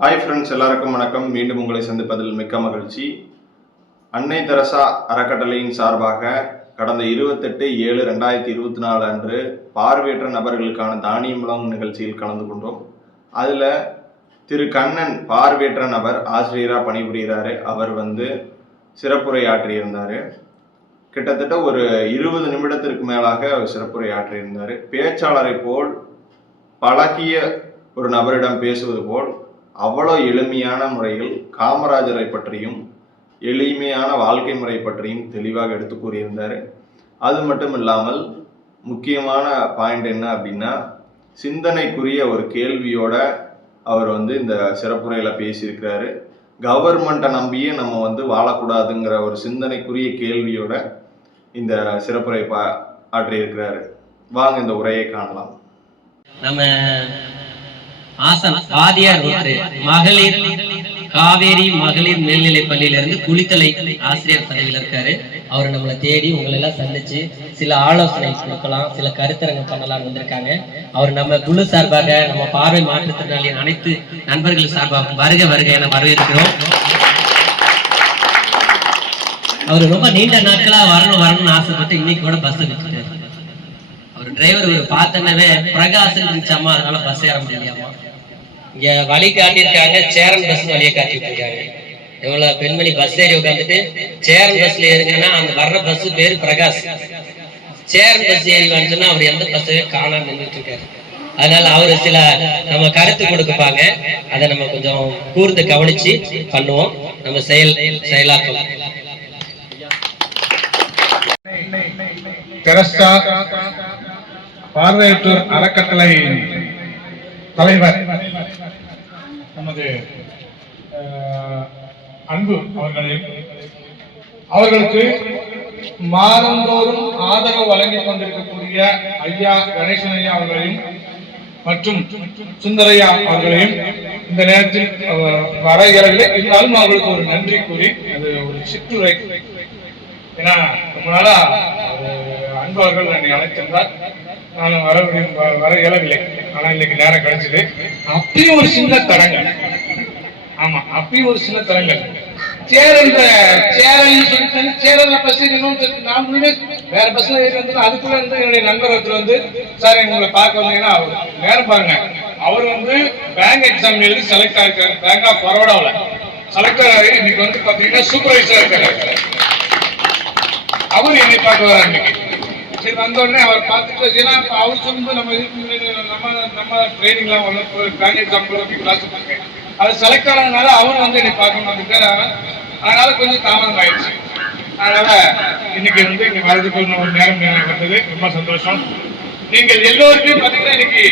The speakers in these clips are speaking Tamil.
ஹாய் ஃப்ரெண்ட்ஸ் எல்லாருக்கும் வணக்கம். மீண்டும் உங்களை சந்திப்பதில் மிக்க மகிழ்ச்சி. அன்னை தெரசா அறக்கட்டளையின் சார்பாக கடந்த இருபத்தெட்டு ஏழு ரெண்டாயிரத்தி இருபத்தி நாலு அன்று பார்வையற்ற நபர்களுக்கான தானியம் வழங்கும் நிகழ்ச்சியில் கலந்து கொண்டோம். அதில் திரு கண்ணன் பார்வையற்ற நபர் ஆசிரியராக பணிபுரிகிறாரு. அவர் வந்து சிறப்புரையாற்றியிருந்தார். கிட்டத்தட்ட ஒரு இருபது நிமிடத்திற்கு மேலாக அவர் சிறப்புரை ஆற்றியிருந்தார் பேச்சாளரை போல் பழகிய ஒரு நபரிடம் பேசுவது போல் அவ்வளோ எளிமையான முறையில் காமராஜரை பற்றியும் எளிமையான வாழ்க்கை முறை பற்றியும் தெளிவாக எடுத்து கூறியிருந்தார். அது மட்டும் இல்லாமல் முக்கியமான பாயிண்ட் என்ன அப்படின்னா சிந்தனைக்குரிய ஒரு கேள்வியோட அவர் வந்து இந்த சிறப்புரையில் பேசியிருக்கிறாரு. கவர்மெண்ட்டை நம்பியே நம்ம வந்து வாழக்கூடாதுங்கிற ஒரு சிந்தனைக்குரிய கேள்வியோட இந்த சிறப்புரை பா ஆற்றியிருக்கிறாரு. வாங்க இந்த உரையை காணலாம். நம்ம ஆசன் ஆதியார் ஒருத்தர் மகளிர் காவேரி மகளிர் மேல்நிலை பள்ளியில இருந்து குளித்தலை ஆசிரியர் பதவியில இருக்காரு. அவர் நம்மளை தேடி உங்களை எல்லாம் சந்திச்சு சில ஆலோசனை கொடுக்கலாம் சில கருத்தரங்கம் பண்ணலாம் வந்திருக்காங்க. அவர் நம்ம குழு சார்பாக நம்ம பார்வை மாற்றுத்திறனாளியின் அனைத்து நண்பர்கள் சார்பாக வருக வருக என வரவேற்கிறோம். அவர் ரொம்ப நீண்ட நாட்களா வரணும் வரணும்னு ஆசைப்பட்டு இன்னைக்கு கூட பஸ் விட்டுட்டாரு. அவர் டிரைவர் பார்த்தனவே பிரகாசம் இருந்துச்சாமா அதனால பஸ் ஏற முடியலையாமா இங்க வழி காட்டியிருக்காங்க சேரன் பஸ் வழியை காட்டிட்டு இருக்காங்க எவ்வளவு பெண்மணி பஸ் ஏறி உட்காந்துட்டு சேரன் பஸ்ல ஏறுங்கன்னா அந்த வர்ற பஸ் பேரு பிரகாஷ். சேரன் பஸ் ஏறி வந்துச்சுன்னா அவர் எந்த பஸ்ஸவே காணாம நின்றுட்டு இருக்காரு. அதனால அவரு சில நம்ம கருத்து கொடுப்பாங்க அதை நம்ம கொஞ்சம் கூர்ந்து கவனிச்சு பண்ணுவோம். நம்ம செயல் செயலாக்கம். பார்வையற்றோர் அறக்கட்டளை தலைவர். நமது அன்பு அவர்களையும் அவர்களுக்கு மாதந்தோறும் ஆதரவு வழங்கிக் கொண்டிருக்கக்கூடிய ஐயா கணேசன் ஐயா அவர்களையும் மற்றும் சுந்தரையா அவர்களையும் இந்த நேரத்தில் வர இயலவில்லை. இருந்தாலும் அவர்களுக்கு ஒரு நன்றி கூறி அது ஒரு சிற்றுரை. ஏன்னா ரொம்ப நாளா அன்பு அவர்கள் என்னை அழைத்திருந்தார். நானும் வர முடியும் வர இயலவில்லை. ஆனால் இன்னைக்கு நேரம் கிடைச்சது அப்பயும் ஒரு சின்ன தடங்கள். ஆமா அப்பயும் ஒரு சின்ன தடங்கள். சேரல் சேரல் சொல்லி சேரல்ல பஸ் இன்னொன்று நான் வேற பஸ்ல ஏறி வந்து அதுக்குள்ள இருந்து என்னுடைய நண்பர் ஒருத்தர் வந்து சார் உங்களை பார்க்க வந்தீங்கன்னா அவர் நேரம் பாருங்க. அவர் வந்து பேங்க் எக்ஸாம் எழுதி செலக்ட் ஆயிருக்காரு. பேங்க் ஆஃப் பரோடாவில். செலக்ட் ஆகி இன்னைக்கு வந்து பாத்தீங்கன்னா சூப்பர்வைசர் இருக்காரு. அவர் என்னை பார்க்க வராரு இன்னைக்கு. சரி வந்த உடனே அவர் பார்த்துட்டு ஏன்னா இப்போ அவர் சொல்லும்போது நம்ம இதுக்கு நம்ம நம்ம ட்ரைனிங்லாம் ஒன்று பேங்க் அப்படி கிளாஸ் பண்ணேன் அது செலக்ட் ஆனதுனால அவரும் வந்து என்னை பார்க்கணும் வந்துட்டாரு. அதனால கொஞ்சம் தாமதம் ஆயிடுச்சு. அதனால இன்னைக்கு வந்து இங்க வரதுக்கு ஒரு ஒரு நேரம் வந்தது. ரொம்ப சந்தோஷம். நீங்கள் எல்லோருமே பார்த்தீங்கன்னா இன்னைக்கு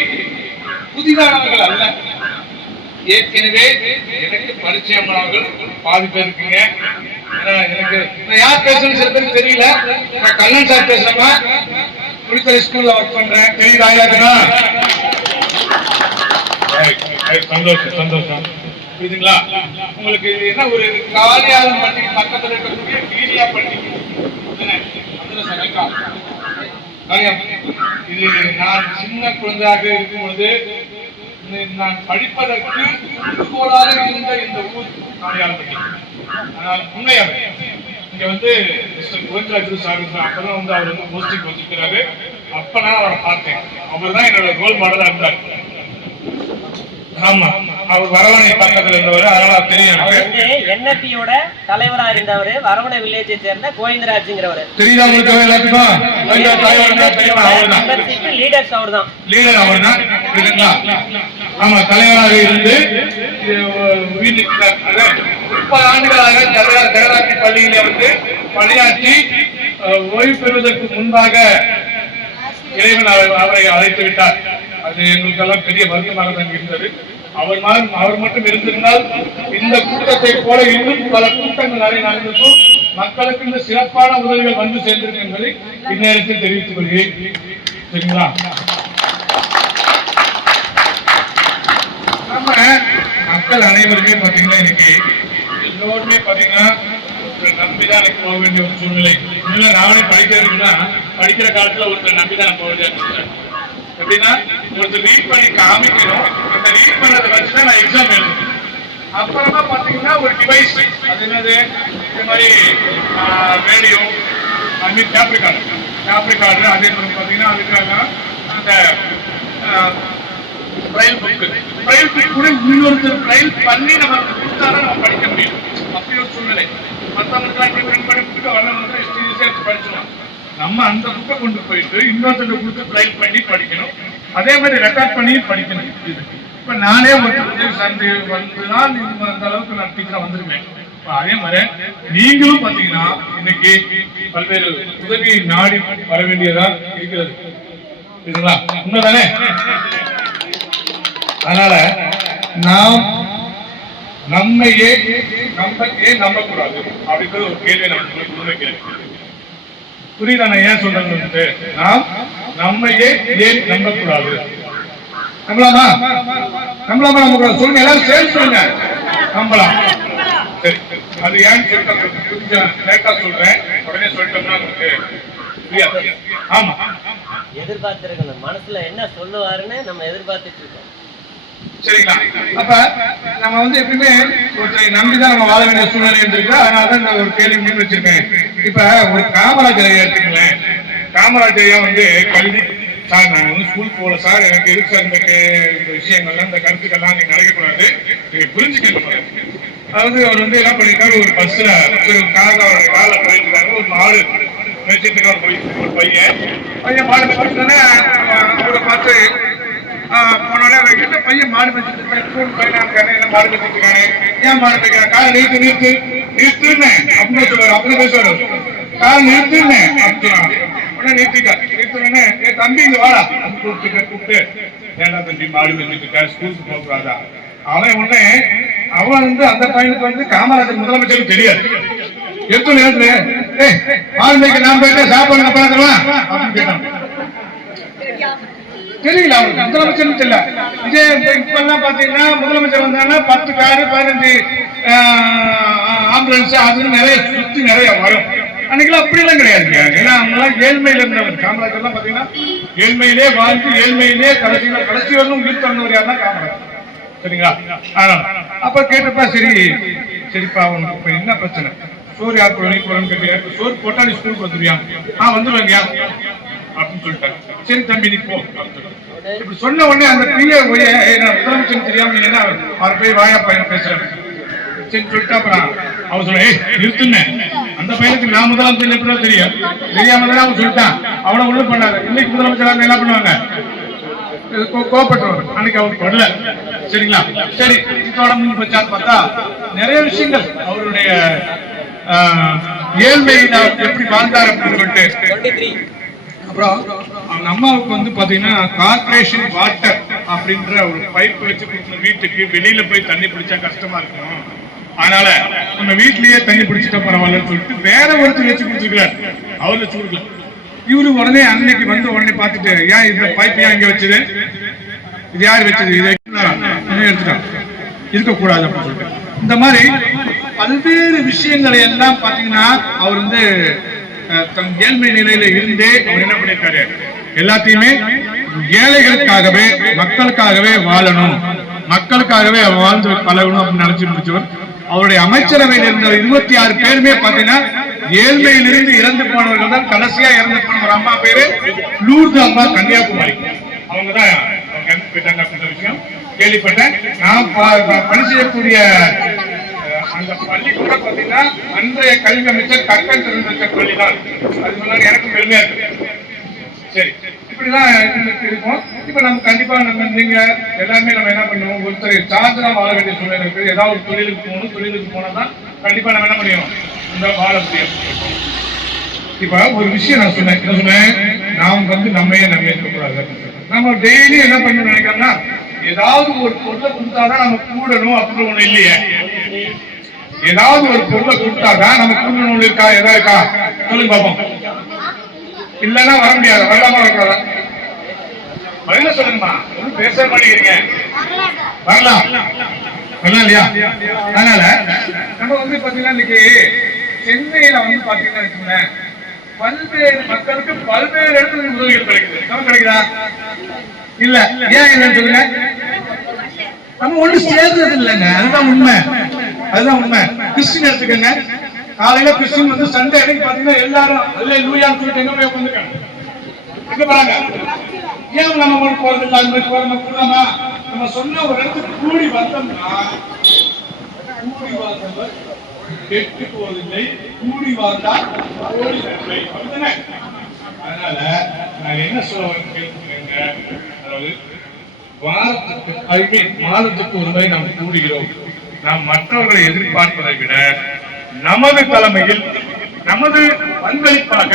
புதிதானவர்கள் அல்ல. ஏற்கனவே எனக்கு பரிச்சயமானவர்கள் பாதி பேர் இருக்கீங்க. எனக்கு நான் யார் பேசுறது சில பேருக்கு தெரியல. நான் கண்ணன் சார் பேசுறேமா குளித்தலை ஸ்கூல்ல ஒர்க் பண்றேன். தெரியுதா right, சந்தோஷம் சந்தோஷம். புரியுதுங்களா? உங்களுக்கு இது என்ன ஒரு காலியாளம் பண்டிகை பக்கத்துல இருக்கக்கூடிய வீரியா பண்டிகை இது நான் சின்ன குழந்தையாக இருக்கும் பொழுது நான் படிப்பதற்கு குறிக்கோளாக இருந்த இந்த ஊர் காளியாளப்பட்டி ஆனால் உண்மையாக இங்க வந்து மிஸ்டர் கோவிந்தராஜு சார் அப்பதான் வந்து அவர் வந்து போஸ்டிங் வச்சிருக்கிறாரு. அப்ப நான் அவரை பார்த்தேன். அவர் தான் என்னோட ரோல் மாடலா இருந்தார். ஆமா. அவர் வரவணை பக்கத்துல இருந்தவர் அதனால தெரியும் என்எஃபியோட தலைவரா இருந்தவர் வரவணை வில்லேஜை சேர்ந்த கோவிந்தராஜுங்கிறவர். தெரியுதா உங்களுக்கு எல்லாத்துக்கும்? லீடர்ஸ் அவர் தான் லீடர் அவர் தான் ஆமா தலைவராக இருந்து முப்பது ஆண்டுகளாக ஜெகதாத்தி பள்ளியில வந்து பணியாற்றி ஓய்வு பெறுவதற்கு முன்பாக இறைவன் அவர்- அவரை அழைத்து விட்டார் அது எங்களுக்கெல்லாம் பெரிய வருத்தமாக தான் இருந்தது. அவர் அவர் மட்டும் இருந்திருந்தால் இந்த கூட்டத்தை போல இன்னும் பல கூட்டங்கள் நிறைய நடந்திருக்கும். மக்களுக்கு இந்த சிறப்பான உதவிகள் வந்து சேர்ந்திருக்கும் என்பதை இந்நேரத்தில் தெரிவித்துக் கொள்கிறேன். சரிங்களா? நம்ம மக்கள் அனைவருமே பாத்தீங்கன்னா இன்னைக்கு எல்லோருமே பாத்தீங்கன்னா ஒருத்தரை நம்பிதான் போக வேண்டிய ஒரு சூழ்நிலை. இல்லை நானே படிக்கிறதுன்னா படிக்கிற காலத்துல ஒருத்தர் நம்பிதான் போக வேண்டிய எப்படின்னா ஒருத்தர் ரீட் பண்ணி காமிக்கணும். அந்த ரீட் பண்ணதை வச்சுதான் நான் எக்ஸாம் எழுதணும் அப்புறமா பாத்தீங்கன்னா ஒரு டிவைஸ் அது என்னது? இந்த மாதிரி radio I mean tape card tape card அதே மாதிரி பாத்தீங்கன்னா அதுக்காக அந்த ட்ரையல் புக்கு ட்ரையல் புக் கூட இன்னொருத்தர் ட்ரையல் பண்ணி நமக்கு கொடுத்தாலும் நம்ம படிக்க முடியும். அப்படி ஒரு சூழ்நிலை. மற்றவங்களுக்கு பிரிண்ட் பண்ணி கொடுத்துட்டு வரவங்க ஈஸியாக படிச்சிடலாம். நம்ம அந்த புக்கை கொண்டு போயிட்டு இன்னொருத்தர் கொடுத்து ட்ரையல் பண்ணி படிக்கணும். அதே மாதிரி ரெக்கார்ட் பண்ணி படிக்கணும். இப்ப நானே ஒரு உதவி வந்துதான் இந்த அந்த அளவுக்கு நான் டீச்சரா வந்திருக்கேன் இப்ப அதே மாதிரி நீங்களும் பாத்தீங்கன்னா இன்னைக்கு பல்வேறு உதவி நாடி வர வேண்டியதா இருக்கிறது. இதுங்களா உண்மைதானே? அதனால நாம் நம்மையே நம்ம ஏன் நம்பக்கூடாது? அப்படின்றது ஒரு கேள்வியை நான் உங்களுக்கு முன்வைக்கிறேன். புரியுதா நான் ஏன் சொல்றேன்னு நாம் நம்மையே ஏன் நம்பக்கூடாது? நம்பலாமா? நம்பலாமா நம்பக்கூடாது சொல்லுங்க எல்லாரும் சேர்ந்து சொல்லுங்க. நம்பலாம். சரி. அது ஏன்னு சொல்லிட்டு கொஞ்சம் லேட்டா சொல்றேன். உடனே சொல்லிட்டோம்னா உங்களுக்கு புரியாது. ஆமா. எதிர்பார்த்திருக்கணும். மனசுல என்ன சொல்லுவாருன்னு நம்ம எதிர்பார்த்துட்டு இருக்கோம். சரிங்களா அப்ப நம்ம வந்து எப்பயுமே ஒருத்தரை நம்பிதான் நம்ம வாழ வேண்டிய சூழ்நிலை இருக்கு அதனாலதான் இந்த ஒரு கேள்வி முன் வச்சிருக்கேன். இப்ப ஒரு காமராஜர் ஐயா எடுத்துங்களேன் காமராஜர் ஐயா வந்து கல்வி சார் நான் வந்து ஸ்கூல் போகல சார். எனக்கு எதுக்கு சார் இந்த இந்த விஷயங்கள்லாம் இந்த கருத்துக்கள்லாம் நீங்க நடக்கக்கூடாது? நீங்க புரிஞ்சுக்கணும் அதாவது அவர் வந்து என்ன பண்ணிருக்காரு? ஒரு பஸ்ல ஒரு கால அவருடைய கால போயிட்டு இருக்காரு ஒரு மாடு மேய்ச்சிட்டு ஒரு பையன் ஒரு பையன். பையன் மாடு மேய்ச்சிட்டு அவரை பார்த்து ஆஹ் போனோடனே அவன் பையன் மாடு பையன் என்ன மாடு ஏன் மாடு மேய்க்கிறான்? காலை நிறுத்து, நிறுத்து, நிறுத்துன்னேன். அப்படின்னு சொல்லுவாரு. அப்படி பேசுவாரு. காலை நிறுத்துன்னேன். அப்படின்னு சொன்னான். உடனே தம்பி, இங்க வாடா." கூப்பிட்டு, கூப்பிட்டு, தம்பி மாடு ஸ்கூலுக்கு போகக்கூடாதா?" அவன் உடனே அவன் வந்து அந்த பையனுக்கு வந்து காமராஜர் முதலமைச்சருக்கு தெரியாது எத்தனை எடுத்து ஏய் மாடு மேய்க்க நான் போயிட்டு சாப்பாடு நான் பார்க்கலாம் அப்படின்னு கேட்டான் தெரியல அவருக்கு. முதலமைச்சர் தெரியல. இதே இப்ப எல்லாம் பாத்தீங்கன்னா முதலமைச்சர் வந்தாங்கன்னா பத்து காரு பதினஞ்சு ஆம்புலன்ஸ் அதுன்னு நிறைய சுத்தி நிறைய வரும். அன்னைக்கெல்லாம் அப்படியெல்லாம் கிடையாது. ஏன்னா அவங்கெல்லாம் ஏழ்மையில இருந்தவர். காமராஜர் எல்லாம் பாத்தீங்கன்னா ஏழ்மையிலே வாழ்ந்து ஏழ்மையிலே கடைசி கடைசி வரணும் உயிர் தந்தவர் யாருன்னா காமராஜர். சரிங்களா? அப்ப கேட்டப்ப சரி சரிப்பா அவனுக்கு இப்ப என்ன பிரச்சனை? சோறு யார் போய் போறேன்னு கேட்டீங்க. சோறு போட்டா நீ ஸ்கூலுக்கு வந்துருவியா? ஆ வந்துருவாங்க அப்படின்னு சொல்லிட்டாரு சரி தம்பி நீ போ அப்படின்னு இப்படி சொன்ன உடனே அந்த பிஏ போய் நான் முதலமைச்சர் தெரியாம ஏன்னா என்ன அவர் போய் வாயா பையன் பேசுறேன் சரி சொல்லிட்டு அப்புறம் அவன் சொல்ல ஏய் நிறுத்துன்னு அந்த பையனுக்கு நான் முதலமைச்சர் எப்படி தெரியும்? தெரியாம தானே அவன் சொல்லிட்டான். அவனை ஒண்ணும் பண்ணாத. இன்னைக்கு முதலமைச்சர் என்ன பண்ணுவாங்க? கோ- கோபப்பட்டவர் அன்னைக்கு அவருக்கு வரல. சரிங்களா? சரி இதோட முடிஞ்சு போச்சான்னு பார்த்தா நிறைய விஷயங்கள். அவருடைய ஆஹ், ஏழ்மையில எப்படி வாழ்ந்தார் அப்படின்னு சொல்லிட்டு அப்புறம் அவங்க அம்மாவுக்கு வந்து பாத்தீங்கன்னா கார்பரேஷன் வாட்டர் அப்படின்ற ஒரு பைப் வச்சு கொடுக்குற வீட்டுக்கு வெளியில போய் தண்ணி பிடிச்சா கஷ்டமா இருக்கும். அதனால நம்ம வீட்லயே தண்ணி பிடிச்சிட்டா பரவாயில்லன்னு சொல்லிட்டு வேற ஒருத்தர் வச்சு கொடுத்துருக்காரு அவர் வச்சு கொடுக்கல இவரு உடனே அன்னைக்கு வந்து உடனே பார்த்துட்டு ஏன் இந்த பைப் ஏன் இங்க வச்சது? இது யார் வச்சது? இதை இன்னும் எடுத்துட்டான்? இருக்கக்கூடாது அப்படின்னு சொல்லிட்டு. இந்த மாதிரி பல்வேறு விஷயங்களை எல்லாம் பாத்தீங்கன்னா அவர் வந்து தன் ஏழ்மை நிலையில இருந்தே அவர் என்ன பண்ணிருக்காரு? எல்லாத்தையுமே ஏழைகளுக்காகவே மக்களுக்காகவே வாழணும். மக்களுக்காகவே வாழ்ந்து பழகணும் அப்படின்னு நினைச்சு முடிச்சவர் அவருடைய அமைச்சரவையில் இருந்த இருபத்தி ஆறு பேருமே பாத்தீங்கன்னா ஏழ்மையிலிருந்து இறந்து போனவர்கள் தான் கடைசியா இறந்து போன ஒரு அம்மா பேரு லூர்து அம்மா கன்னியாகுமரி. அவங்க தான் கேள்விப்பட்டேன். நான் பணி செய்யக்கூடிய அந்த பள்ளி கூட பாத்தீங்கன்னா அன்றைய கல்வி அமைச்சர் கற்கன் திறந்த பள்ளி தான் அது சொன்னாங்க எனக்கு பெருமையா இருக்கு. சரி இப்படிதான் இருந்துட்டு இருக்கோம். இப்ப நம்ம கண்டிப்பா நம்ம நீங்க எல்லாருமே நம்ம என்ன பண்ணுவோம்? ஒருத்தரை சார்ந்து வாழ வேண்டிய சூழ்நிலை இருக்கு. ஏதாவது ஒரு தொழிலுக்கு போகணும் தொழிலுக்கு போனா தான் கண்டிப்பா நம்ம என்ன முடியும் இந்த வாழ முடியும். இப்ப ஒரு விஷயம் நான் சொன்னேன். என்ன சொன்னேன்? நாம் வந்து நம்மையே நம்ம இருக்கக்கூடாது. நம்ம டெய்லி என்ன பண்ணணும்னு நினைக்கிறோம்னா ஏதாவது ஒரு பொருளை கொடுத்தாதான் நம்ம கூடணும் அப்படின்னு ஒண்ணு இல்லையே. ஏதாவது ஒரு பொருளை கொடுத்தாதான் நம்ம கூடணும் நூல் இருக்கா? எதா இருக்கா? சொல்லுங்க பாப்போம். இல்லைன்னா வர முடியாது. வரலாமா வரக்கூடாதா? பதில சொல்லுங்கம்மா. ஒன்றும் பேச மாட்டேங்கிறீங்க. வரலாம். வரலாம் இல்லையா? அதனால நம்ம வந்து பாத்தீங்கன்னா இன்னைக்கு சென்னையில வந்து பாத்தீங்கன்னா வச்சுக்கோங்களேன் பல்வேறு மக்களுக்கு பல்வேறு இடத்துல உதவிகள் கிடைக்குது. நம்ம கிடைக்குதா? இல்ல. ஏன் என்னன்னு சொல்லுங்க. நம்ம ஒண்ணு சேர்ந்தது இல்லைங்க. அதுதான் உண்மை. அதுதான் உண்மை. கிறிஸ்டின் எடுத்துக்கங்க. காலையில கிறிஸ்டின் வந்து சண்டே அன்னைக்கு பாத்தீங்கன்னா எல்லாரும் அல்ல லூயான்னு சொல்லிட்டு எங்க போய் உட்காந்துருக்காங்க? எங்க போறாங்க? ஏன் நம்ம ஊருக்கு போறது இல்ல? அந்த மாதிரி போறோம் கூடாமா நம்ம சொன்ன ஒரு இடத்துக்கு கூடி வந்தோம்னா கூடி வாழ்ந்தவர் கெட்டு போவதில்லை. கூடி வாழ்ந்தால் ஓடி நன்மை அதனால நான் என்ன சொல்ல கேட்டுக்கிறேங்க அதாவது வாரத்துக்கு ஐ மீன் மாதத்துக்கு ஒரு முறை நாம் கூடுகிறோம். நாம் மற்றவர்களை எதிர்பார்ப்பதை விட நமது தலைமையில் நமது பங்களிப்பாக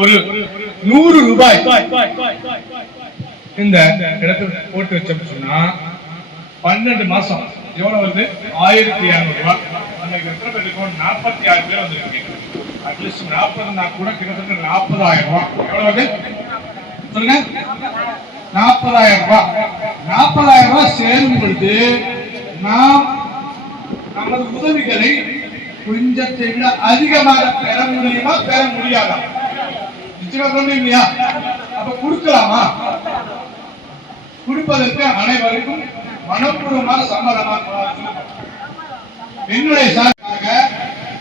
ஒரு நூறு ரூபாய் இந்த இடத்துல போட்டு வச்சோம்னு சொன்னா பன்னெண்டு மாசம். எவ்வளவு வருது? ஆயிரத்தி இருநூறு ரூபாய். அன்னைக்கு எத்தனை பேர் இருக்கோம்? நாற்பத்தி ஆறு பேர் வந்திருக்கீங்க. அட்லீஸ்ட் நாற்பதுனா கூட கிட்டத்தட்ட நாற்பதாயிரம் ரூபாய். எவ்வளவு வருது? சொல்லுங்க. நாற்பதாயிரம் ரூபாய். நாற்பதாயிரம் ரூபாய் சேரும் பொழுது நாம் நமது உதவிகளை கொஞ்சத்தை விட அதிகமாக பெற முடியுமா பெற முடியாதா? நிச்சயமா சொல்றீங்களா அப்ப கொடுக்கலாமா? கொடுப்பதற்கு அனைவருக்கும் மனப்பூர்வமாக சம்மதமாக என்னுடைய சார்பாக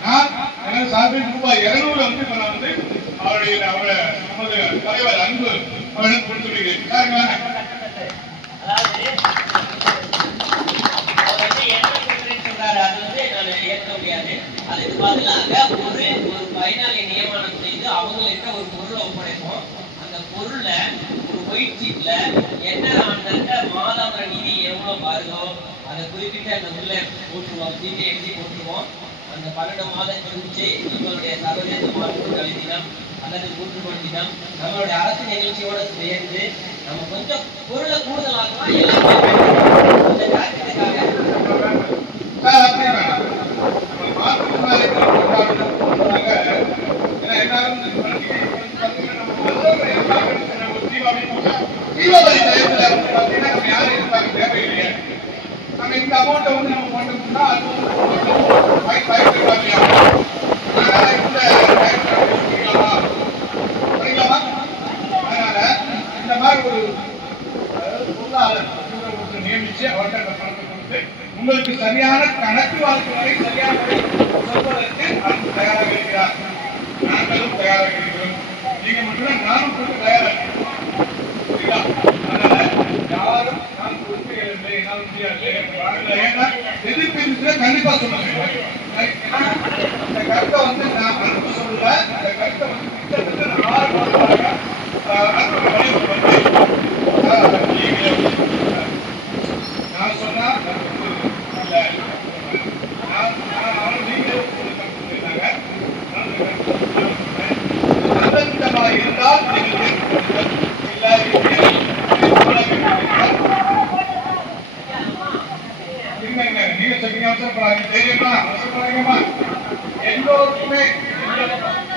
நான் எனது சார்பில் ரூபாய் இருநூறு வந்து இப்ப நான் வந்து அவருடைய அவருடைய நமது தலைவர் அன்பு அவரிடம் கொடுத்துருக்கிறேன் சார் வாங்க. அவர் வந்து என்ன சொல்றேன்னு சொல்றாரு, அது வந்து என்னால ஏற்க முடியாது. அதுக்கு பதிலாக ஒரு ஒரு பயனாளியை நியமனம் செய்து அவங்கள்ட்ட ஒரு பொருளை ஒப்படைப்போம். அந்த பொருளை ஒரு ஒயிட் sheetல என்ன அந்த மாதாந்திர நிதி எவ்வளவு பாருதோ அதை குறிப்பிட்டு அந்த உள்ள போட்டுருவோம் சீட்டை எழுதி போட்டுருவோம். அந்த பன்னெண்டு மாதம் கழிச்சு நம்மளுடைய சர்வதேச மாற்று கல்வி தினம் அல்லது கூற்றுப்பணி தினம் நம்மளுடைய அரசு நிகழ்ச்சியோட சேர்ந்து நம்ம கொஞ்சம் பொருளை கூடுதலாக்கலாம் எல்லாமே அந்த காரணத்துக்காக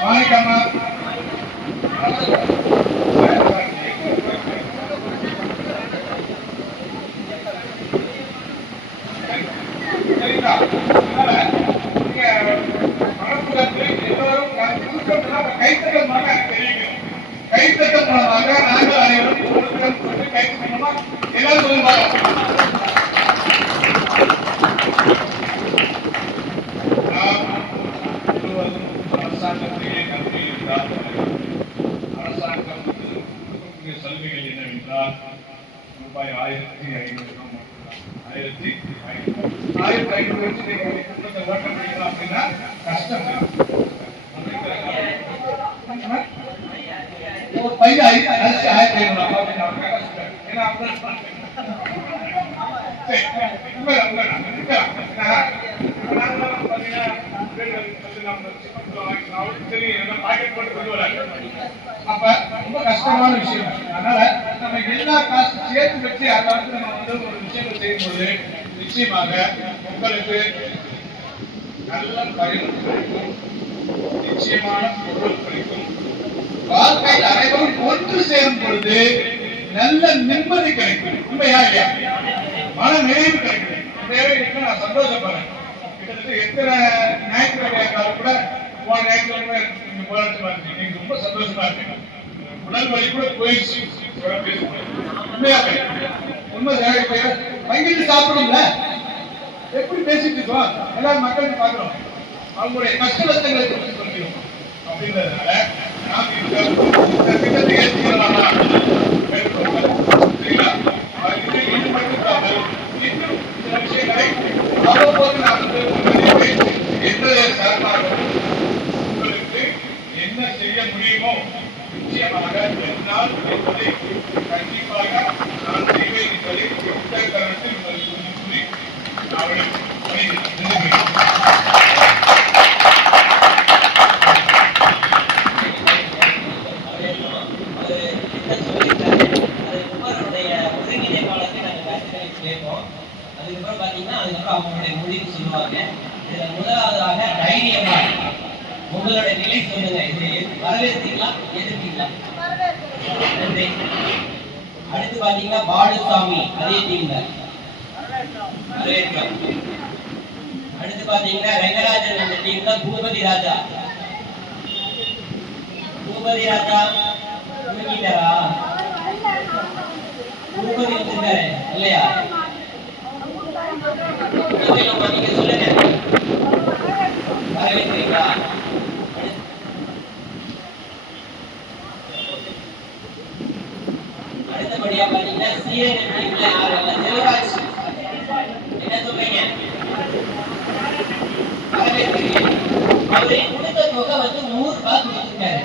மாணிக்கம்மா ரூபாய் ஆயிரத்தி ஐநூறு. ஆயிரத்தி ஐநூறு. ஆயிரத்தி ஐநூறு வச்சு நீங்க குடும்பத்தை ஓட்ட முடியுமா அப்படின்னா கஷ்டம் ஒரு பையன் ஆயிரத்தி ஐநூறு. ஏன்னா அவங்க சரி, உண்மைதான், உண்மைதான். இருக்கலாம். ஏன்னா, நாங்களாம் பாத்தீங்கன்னா, வீடுகள் வந்து நம்ம சிமெண்ட்ல வாங்கிக்கலாம். அவருக்கு தெரியும், எல்லாம் பாக்கெட் போட்டு கொண்டு வராங்க. அப்ப ரொம்ப கஷ்டமான விஷயம் அதனால நம்ம எல்லா காசு சேர்த்து வச்சு அந்த இடத்துல நம்ம வந்து ஒரு விஷயத்தை செய்யும்போது நிச்சயமாக உங்களுக்கு நல்ல பயன் கிடைக்கும் நிச்சயமான பொருள் கிடைக்கும் வாழ்க்கையில் அனைவரும் ஒன்று சேரும் பொழுது நல்ல நிம்மதி கிடைக்கும் உண்மையா இல்லையா மன நிறைவு கிடைக்கும் நிறைவு நான் சந்தோஷப்படுறேன் வந்து எத்தனை ஞாயிற்றுக்கிழமையாக்காலும் கூட போன ஞாயிற்றுக்கிழமை நீங்க போராட்டமா இருக்கீங்க நீங்க ரொம்ப சந்தோஷமா இருக்கீங்க. உடல் வலி கூட போயிடுச்சு. உங்களோட உண்மை தேவை சாப்பிடும்ல? எப்படி பேசிட்டு இருக்கோம்? எல்லாரும் மக்கள் பார்க்கிறோம் அவங்களுடைய கஷ்ட நஷ்டங்களை குறித்து சொல்கிறோம் அப்படின்றதுனால நாம் இந்த திட்டத்தை சரிங்களா அதில் ஈடுபட்டிருக்காமல் இன்னும் சில விஷயங்களை அவ்வப்போது நான் வந்து உங்களிடையே எந்த சார்பாகவும் உங்களுக்கு என்ன செய்ய முடியுமோ நிச்சயமாக என்னால் என்பதை கண்டிப்பாக நான் செய்வேன் என்பதை இந்த தருணத்தில் உங்களுக்கு கூறி அவரை நிறுத்துகிறேன் அவரு என்ன சொல்லியிருக்காரு, அது குமாரனுடைய ஒருங்கிணைப்பாளருக்கு நாங்க கருத்துக்களை கேட்போம். அதுக்கப்புறம் பாத்தீங்கன்னா, அதுக்கப்புறம் அவங்களுடைய முடிவு சொல்லுவாங்க. இதுல முதலாவதாக தைரியமா உங்களுடைய நிலை சொல்லுங்க. இது வரவேற்கிறீங்களா? எதிர்த்தீங்களா நன்றி. அடுத்து பாத்தீங்கன்னா பாலுசாமி அதே டீம்ல வரவேற்கிறோம். அடுத்து பாத்தீங்கன்னா ரங்கராஜன் அந்த டீம்ல பூபதி ராஜா. பூபதி ராஜா தூங்கிட்டாரா? பூபதி வந்திருக்காரு இல்லையா? பூபதியம்மா, நீங்க சொல்லுங்க. வரவேற்கிறீங்களா? அடுத்தபடியா பாத்தீங்கன்னா சீரக டீம்ல யாரு இல்ல செல்வராஜ் என்ன சொல்றீங்க வரவேற்கிறீங்க அவரு கொடுத்த தொகை வந்து நூறு ரூபாய் கொடுத்துருக்காரு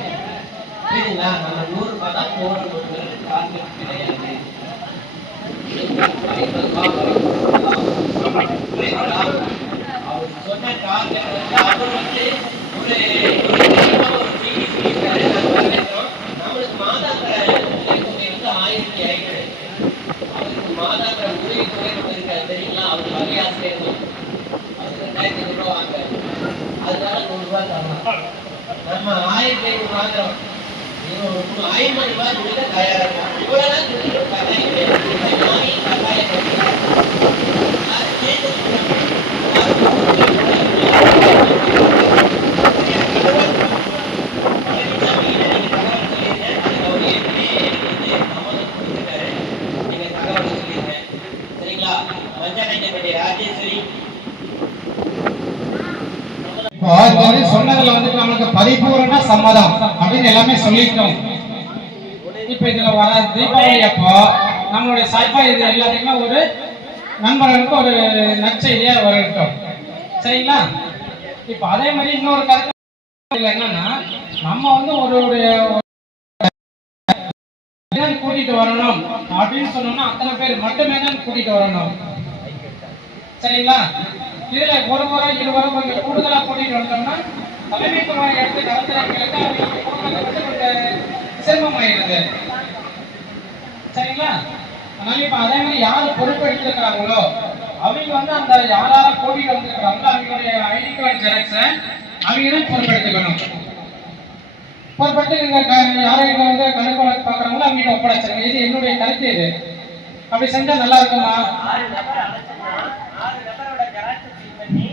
புரியுதுங்களா நம்ம நூறு ரூபாய் தான் போடணுங்கிறது டார்கெட் கிடையாது புரியுதுங்களா? அவர் சொன்ன டார்கெட் வந்து அவர் வந்து ஒரு ஒரு தெளிவான ஒரு செய்தி சொல்லியிருக்காரு. நாங்க வரவேற்கிறோம். நம்மளுக்கு மாதாந்திர உதவித்தொகை வந்து ஆயிரத்தி ஐநூறு அவருக்கு மாதாந்திர உதவித்தொகை நம்ம இருக்காது தெரியுங்களா அவர் வகை ஆசிரியர்கள் அது ரெண்டாயிரத்தி ஐநூறு ரூபா வாங்குறாரு அதனால நூறு ரூபாய் தரலாம் நம்ம ஆயிரத்தி ஐநூறு வாங்குறோம் இவன் ஐம்பது ரூபாய் கொடுக்க தயாரா இருக்கும் இவ்வளவுதான் கொடுக்கணும் கட்டாயம் கிடையாது. இதை வாங்கி கட்டாயம் கொடுக்கணும். அது கேட்டு கொடுக்கணும். அது பழனிசாமி கிட்ட நீங்க தகவல் சொல்லிருங்க. அதுக்கு அவர் ஏற்கனவே வந்து சம்மதம் கொடுத்துருக்காரு. நீங்க தகவல் சொல்லிருங்க. சரிங்களா மஞ்சானைக்கப்பட்டி ராஜேஸ்வரி இப்போ இது வந்து சொன்னதுல வந்து நம்மளுக்கு பரிபூரண சம்மதம் அப்படின்னு எல்லாமே சொல்லிட்டோம். வர தீபாவளி அப்போ நம்மளுடைய சாய்ப்பா இது எல்லாத்தையுமே ஒரு நண்பர்களுக்கு ஒரு நற்செய்தியாக வரட்டும். சரிங்களா? இப்ப அதே மாதிரி இன்னொரு கருத்து என்னன்னா நம்ம வந்து ஒரு கூட்டிட்டு வரணும். அப்படின்னு சொன்னோம்னா அத்தனை பேர் மட்டுமே தான் கூட்டிட்டு வரணும். சரிங்களா? இதுல ஒரு முறை இருவரும் கொஞ்சம் கூடுதலா கூட்டிட்டு வந்தோம்னா தலைமைத்துவ எடுத்து நடத்துறவங்களுக்கு சிரமமாயிருது சரிங்களா? அதனால இப்ப அதே மாதிரி யார் பொறுப்பெடுத்திருக்கிறாங்களோ அவங்க வந்து அந்த யாரால கோவில் வந்திருக்கிறாங்களோ அவங்களுடைய ஐடி கார்டு ஜெராக்ஸை அவங்களும் பொறுப்பெடுத்துக்கணும். பொறுப்பெடுத்து நீங்க யாரை வந்து கணக்கு வழக்கு பாக்குறாங்களோ அவங்க ஒப்படைச்சிருங்க. இது என்னுடைய கருத்து இது. அப்படி செஞ்சா நல்லா இருக்குமா? ஆறு நபர் ஆறு நபரோட பண்ணி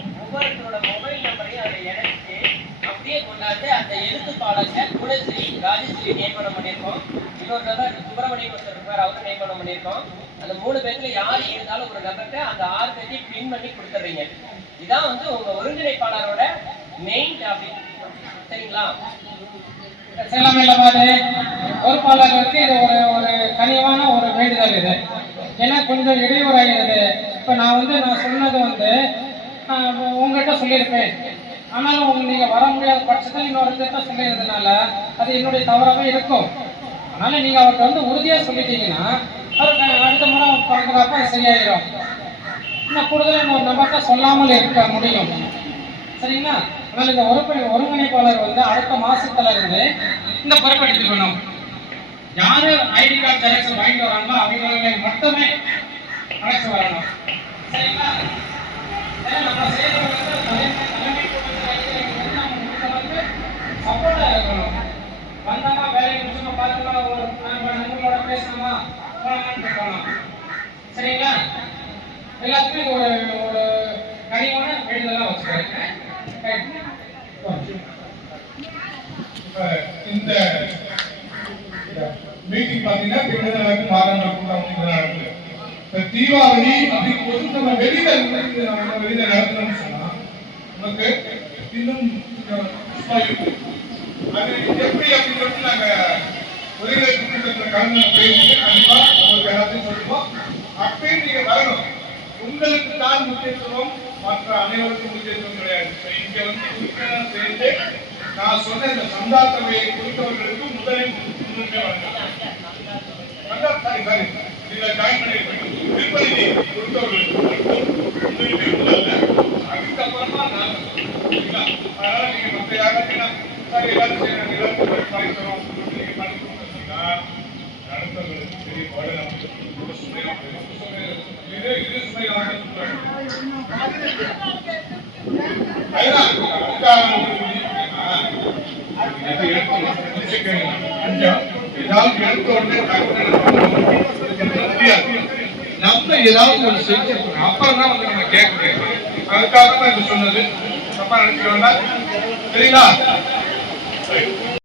அப்படியே கொண்டாந்து அந்த எழுத்துப்பாளங்க குலஸ்ரீ ராஜஸ்ரீ நியமனம் பண்ணியிருக்கோம் இன்னொரு நபர் சுப்பிரமணியம் ஒருத்தர் இருப்பார் அவரும் நியமனம் பண்ணியிருக்கோம். அந்த மூணு பேர்ல யார் இருந்தாலும் ஒரு நபர்கிட்ட அந்த ஆறு பேர்த்தையும் பின் பண்ணி கொடுத்துட்றீங்க. இதான் வந்து உங்க ஒருங்கிணைப்பாளரோட மெயின் டாபிக் சரிங்களா? சேலம் இல்லாமல் பொறுப்பாளர்களுக்கு இது ஒரு ஒரு கனிவான ஒரு வேண்டுதல் இது. ஏன்னா கொஞ்சம் இடையூறாகிறது இப்போ நான் வந்து நான் சொன்னது வந்து உங்ககிட்ட சொல்லியிருப்பேன். ஆனாலும் உங்க நீங்கள் வர முடியாத பட்சத்தில் இன்னொருத்தர்கிட்ட சொல்லியிருந்ததுனால அது என்னுடைய தவறாகவே இருக்கும். அதனால நீங்கள் அவர்கிட்ட வந்து உறுதியாக சொல்லிட்டீங்கன்னா அவருக்கு அடுத்த முறை பார்க்குறப்ப அது சரியாயிடும் இன்னும் கூடுதலாக ஒரு நபர்கிட்ட சொல்லாமல் இருக்க முடியும். சரிங்களா? அதனால இந்த ஒருப்ப ஒருங்கிணைப்பாளர் வந்து அடுத்த மாசத்துல இருந்து இந்த பொறுப்பு எடுத்துக்கணும். யாரு ஐடி கார்டு ஜெராக்ஸ் வாங்கிட்டு வராங்களோ அவங்களை மட்டுமே அழைச்சு வரணும். சரிங்களா? நம்ம செய்யறது வந்து தலைமை தலைமை வந்து முடிஞ்ச அளவுக்கு சப்போர்ட்டா இருக்கணும் வந்தாமா வேலையை முடிச்சுமா பார்த்துக்கலாம் ஒரு நம்ம நண்பர்களோட பேசணுமா போனோமான்னு போகலாம் சரிங்களா? எல்லாத்துக்கும் ஒரு ஒரு கனிவான வேண்டுதலாக வச்சுக்கிறேன். இந்த மீட்டிங் பாத்தீங்கன்னா திருநெல்வேலி மாகாண கூட்டம் அப்படிங்கிறது நடக்குது. இந்த தீபாவளி அப்படின்னு போது நம்ம வெளியில இருந்து நம்ம வெளியில நடத்தணும்னு சொன்னா நமக்கு இன்னும் கொஞ்சம் அது எப்படி அப்படின்னு சொல்லிட்டு நாங்க ஒருங்கிணைப்பு கூட்டத்துல கலந்து பேசி கண்டிப்பா உங்களுக்கு எல்லாத்தையும் சொல்லுவோம். அப்பயே நீங்க வரணும். உங்களுக்கு தான் முக்கியத்துவம் மற்ற அனைவருக்கும் முக்கியத்துவம் கிடையாது. இங்க வந்து உறுப்பினர் சேர்ந்து நான் சொன்ன இந்த சந்தா தொகையை முதலில் முன்னுரிமை வழங்கலாம் சாரி சாரி இதுல ஜாயின் பண்ணி திருப்பதி கொடுத்தவர்களுக்கு முன்னுரிமை நம்ம ஏதாவது ஒரு செஞ்சிருக்கணும் அப்புறம் தான் வந்து நம்ம கேட்க முடியும் அதுக்காக தான் இது சொன்னது. தப்பா நினைச்சுக்க வேண்டாம். சரிங்களா? Thank you.